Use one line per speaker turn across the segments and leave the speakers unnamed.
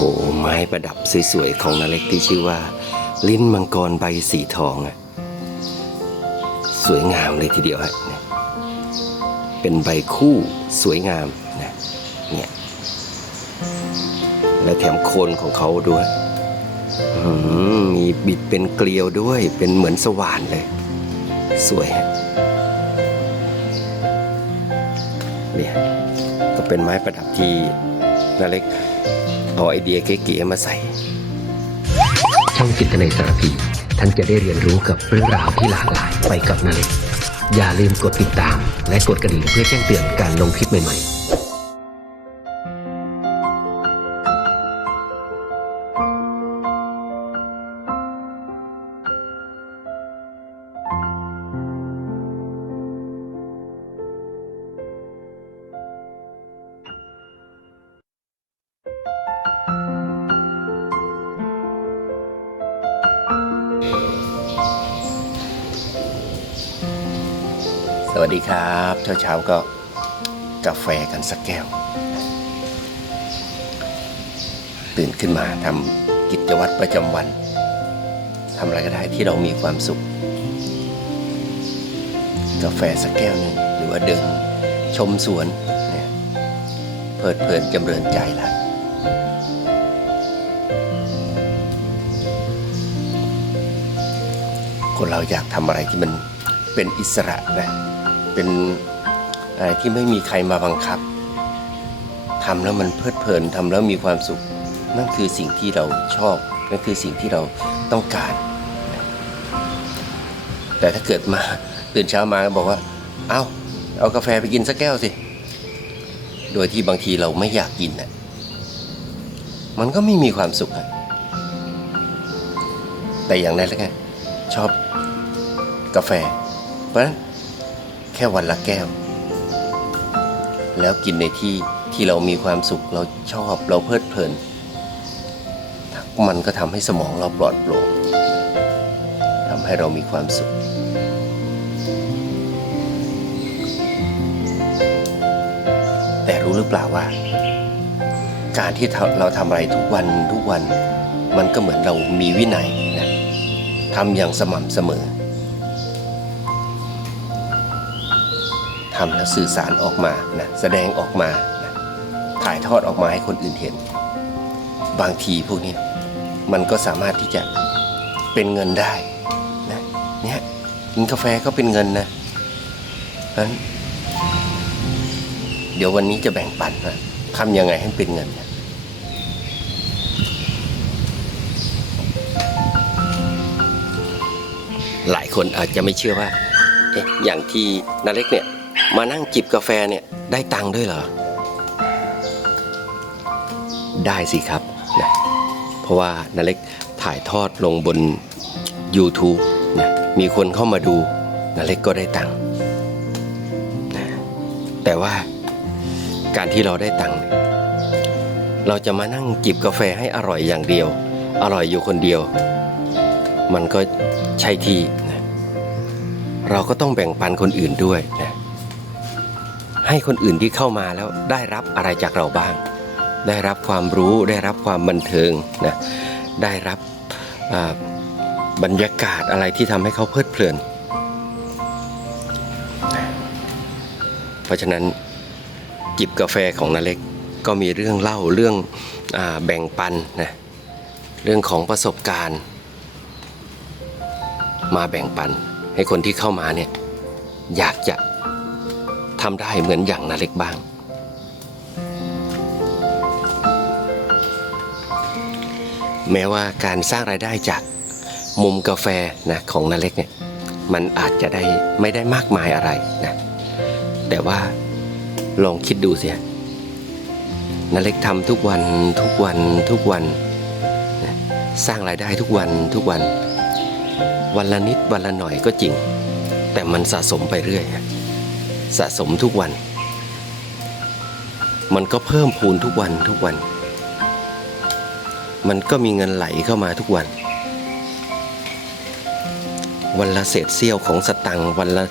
โห ไม้ประดับสวยๆของนาเล็กที่ชื่อว่า ลิ้นมังกรใบสีทองอะสวยงามเลยทีเดียวฮะเป็นใบคู่สวยงามนะเนี่ยและแถมโคนของเขาด้วยมีบิดเป็นเกลียวด้วยเป็นเหมือนสว่านเลย สวยฮะเนี่ยก็เป็นไม้ประดับที่นาเล็ก เอาไอเดียเก๋ๆมาใส่
ช่องจิตในสารพี ท่านจะได้เรียนรู้กับเรื่องราวที่หลากหลายไปกับนาเล็กอย่าลืมกดติดตาม และกดกระดิ่งเพื่อแจ้งเตือนการลงคลิปใหม่ๆ
สวัสดีครับเช้าเช้าๆก็กาแฟกันสักแก้ว ตื่นขึ้นมาทำกิจวัตรประจำวันทำอะไรก็ได้ที่เรามีความสุข กาแฟสักแก้วหนึ่งหรือว่าเดินชมสวนเนี่ยเพลิดเพลินจำเริญใจละคนเราอยากทำอะไรที่มันเป็นอิสระนะ เป็นอะไรที่ไม่มีใครมาบังคับทำแล้วมันเพลิดเพลินทำแล้วมีความสุข นั่นคือสิ่งที่เราชอบ นั่นคือสิ่งที่เราต้องการ แต่ถ้าเกิดมาตื่นเช้ามาก็บอกว่า เอา้า เอากาแฟไปกินสักแก้วสิ โดยที่บางทีเราไม่อยากกินน่ะมันก็ไม่มีความสุขอะแต่อย่างนั้นแล้วกันชอบกาแฟ เพราะฉะนั้น ค่วันละแก้ว แล้วกินในที่ที่เรามีความสุขเราชอบเราเพลิดเพลิน มันก็ทำให้สมองเราปลอดโปร่งทำให้เรามีความสุข แต่รู้หรือเปล่าว่า การที่เราทำอะไรทุกวันทุกวัน มันก็เหมือนเรามีวินัยนะทำอย่างสม่ำเสมอ ทำแล้วสื่อสารออกมานะแสดงออกมานะถ่ายทอดออกมาให้คนอื่นเห็น บางทีพวกนี้มันก็สามารถที่จะเป็นเงินได้นะเนี่ยกินกาแฟก็เป็นเงินนะนั้นเดี๋ยววันนี้จะแบ่งปันนะทำยังไงให้เป็นเงินนะหลายคนอาจจะไม่เชื่อว่า เอ๊ะ อย่างที่นาเล็กเนี่ย มานั่งจิบกาแฟเนี่ยได้ตังค์ด้วยเหรอ ได้สิครับนะเพราะว่านาเล็กถ่ายทอดลงบน YouTube นะมีคนเข้ามาดูนาเล็กก็ได้ตังค์นะแต่ว่าการที่เราได้ตังค์เนี่ยเราจะมานั่งจิบกาแฟให้อร่อยอย่างเดียว อร่อยอยู่คนเดียว มันก็ใช่ที่นะเราก็ต้องแบ่งปันคนอื่นด้วยนะ ให้คนอื่นที่เข้ามาแล้วได้รับอะไรจากเราบ้าง ได้รับความรู้ได้รับความบันเทิงนะได้รับบรรยากาศอะไรที่ทำให้เขาเพลิดเพลิน เพราะฉะนั้นจิบกาแฟของนาเล็กก็มีเรื่องเล่าเรื่องอแบ่งปันนะเรื่องของประสบการณ์ มาแบ่งปันให้คนที่เข้ามาเนี่ยอยากจะ ทำได้เหมือนอย่างนาเล็กบ้าง แม้ว่าการสร้างรายได้จากมุมกาแฟนะของนาเล็กเนี่ยมันอาจจะได้ไม่ได้มากมายอะไรนะแต่ว่าลองคิดดูเสียนาเล็กทำทุกวันทุกวันทุกวันนะสร้างรายได้ทุกวันทุกวัน วันละนิดวันละหน่อยก็จริง แต่มันสะสมไปเรื่อยอะ สะสมทุกวัน มันก็เพิ่มพูนทุกวันทุกวัน มันก็มีเงินไหลเข้ามาทุกวัน วันละเศษเสี้ยวของสตังค์วันละ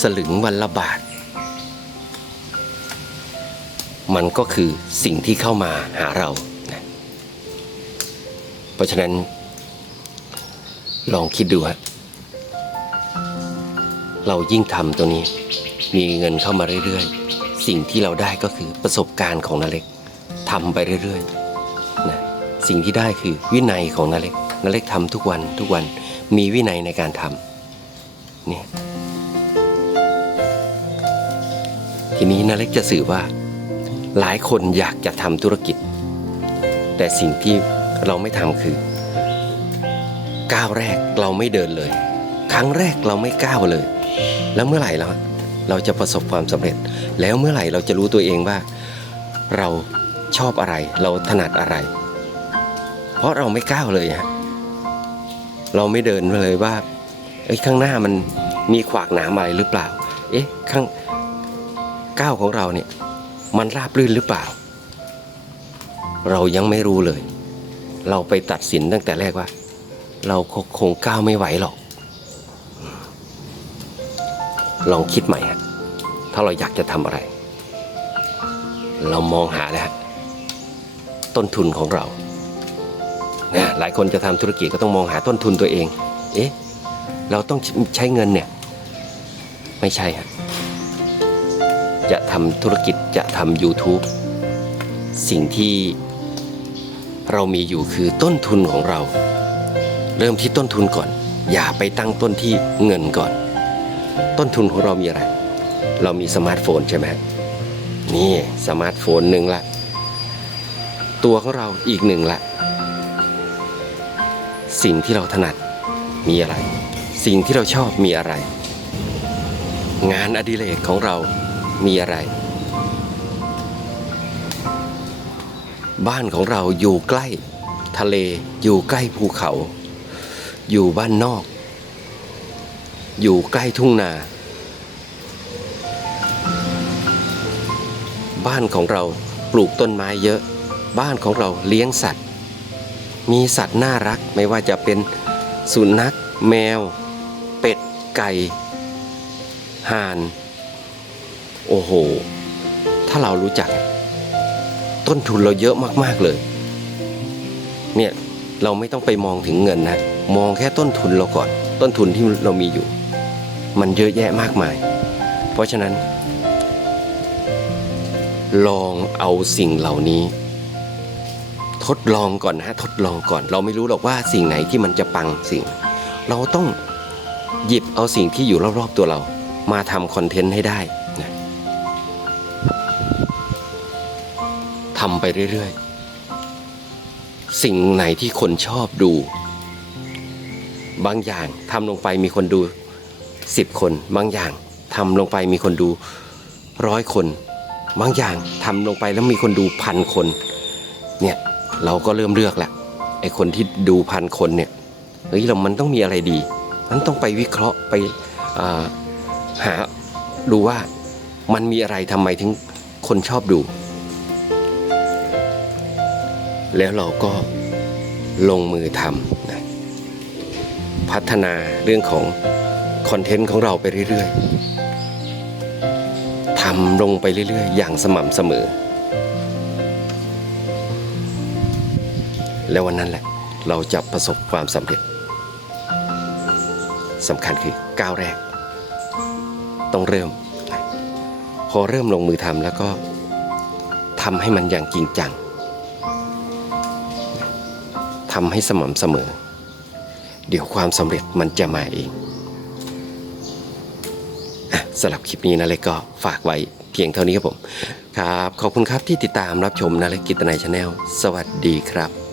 สลึงวันละบาท มันก็คือสิ่งที่เข้ามาหาเรานะเพราะฉะนั้นลองคิดดูฮะ เรายิ่งทำตัวนี้ มีเงินเข้ามาเรื่อยๆ สิ่งที่เราได้ก็คือประสบการณ์ของนาเล็กทำไปเรื่อยๆนะสิ่งที่ได้คือวินัยของนาเล็กนาเล็กทำทุกวันทุกวันมีวินัยในการทำนี่ทีนี้นาเล็กจะสื่อว่า หลายคนอยากจะทำธุรกิจ แต่สิ่งที่เราไม่ทำคือก้าวแรกเราไม่เดินเลย ครั้งแรกเราไม่ก้าวเลย แล้วเมื่อไหร่เราเราจะประสบความสำเร็จ แล้วเมื่อไหร่เราจะรู้ตัวเองว่า เราชอบอะไร เราถนัดอะไร เพราะเราไม่ก้าวเลยฮะเราไม่เดินเลยว่าเอ้ข้างหน้ามันมีขวากหนามอะไรหรือเปล่า เอ๊ะข้างก้าวของเราเนี่ย มันราบรื่นหรือเปล่า เรายังไม่รู้เลย เราไปตัดสินตั้งแต่แรกว่า เราคงก้าวไม่ไหวหรอก ลองคิดใหม่ฮะถ้าเราอยากจะทำอะไร เรามองหาแล้วฮะต้นทุนของเรานะหลายคนจะทำธุรกิจก็ต้องมองหาต้นทุนตัวเอง เอ๊ะ เราต้องใช้เงินเนี่ย ไม่ใช่ฮะจะทำธุรกิจจะทำ YouTube สิ่งที่เรามีอยู่คือต้นทุนของเรา เริ่มที่ต้นทุนก่อน อย่าไปตั้งต้นที่เงินก่อน ต้นทุนของเรามีอะไร เรามีสมาร์ทโฟนใช่ไหมนี่สมาร์ทโฟนหนึ่งละ ตัวของเราอีกหนึ่งละ สิ่งที่เราถนัดมีอะไร สิ่งที่เราชอบมีอะไร งานอดิเรกของเรามีอะไร บ้านของเราอยู่ใกล้ ทะเลอยู่ใกล้ภูเขา อยู่บ้านนอก อยู่ใกล้ทุ่งนา บ้านของเราปลูกต้นไม้เยอะ บ้านของเราเลี้ยงสัตว์ มีสัตว์น่ารักไม่ว่าจะเป็นสุนัข แมว เป็ด ไก่ห่าน โอ้โห ถ้าเรารู้จัก ต้นทุนเราเยอะมาก ๆ เลย เนี่ย เราไม่ต้องไปมองถึงเงินนะ มองแค่ต้นทุนเราก่อน ต้นทุนที่เรามีอยู่ มันเยอะแยะมากมาย เพราะฉะนั้น ลองเอาสิ่งเหล่านี้ ทดลองก่อนนะทดลองก่อน เราไม่รู้หรอกว่าสิ่งไหนที่มันจะปังสิ่ง เราต้องหยิบเอาสิ่งที่อยู่รอบๆตัวเรามาทำคอนเทนต์ให้ได้นะทำไปเรื่อยๆ สิ่งไหนที่คนชอบดู บางอย่างทำลงไปมีคนดู สิบคนบางอย่างทำลงไปมีคนดูร้อยคน บางอย่างทำลงไปแล้วมีคนดูพันคนเนี่ยเราก็เริ่มเลือกแหละไอ้คนที่ดูพันคนเนี่ยเฮ้ยเรามันต้องมีอะไรดีนั้นต้องไปวิเคราะห์ไปหาดูว่ามันมีอะไรทำไมถึงคนชอบดู แล้วเราก็ลงมือทำนะพัฒนาเรื่องของ คอนเทนต์ของเราไปเรื่อยๆทำลงไปเรื่อยๆ อย่างสม่ำเสมอ แล้ววันนั้นแหละเราจะประสบความสำเร็จสำคัญคือก้าวแรก ต้องเริ่ม พอเริ่มลงมือทำแล้วก็ทำให้มันอย่างจริงจังทำให้สม่ำเสมอ เดี๋ยวความสำเร็จมันจะมาเอง สำหรับคลิปนี้นะเล็กก็ฝากไว้เพียงเท่านี้ครับผม ครับ ขอบคุณครับที่ติดตามรับชมนะเล็กกิตนายชาแนลสวัสดีครับ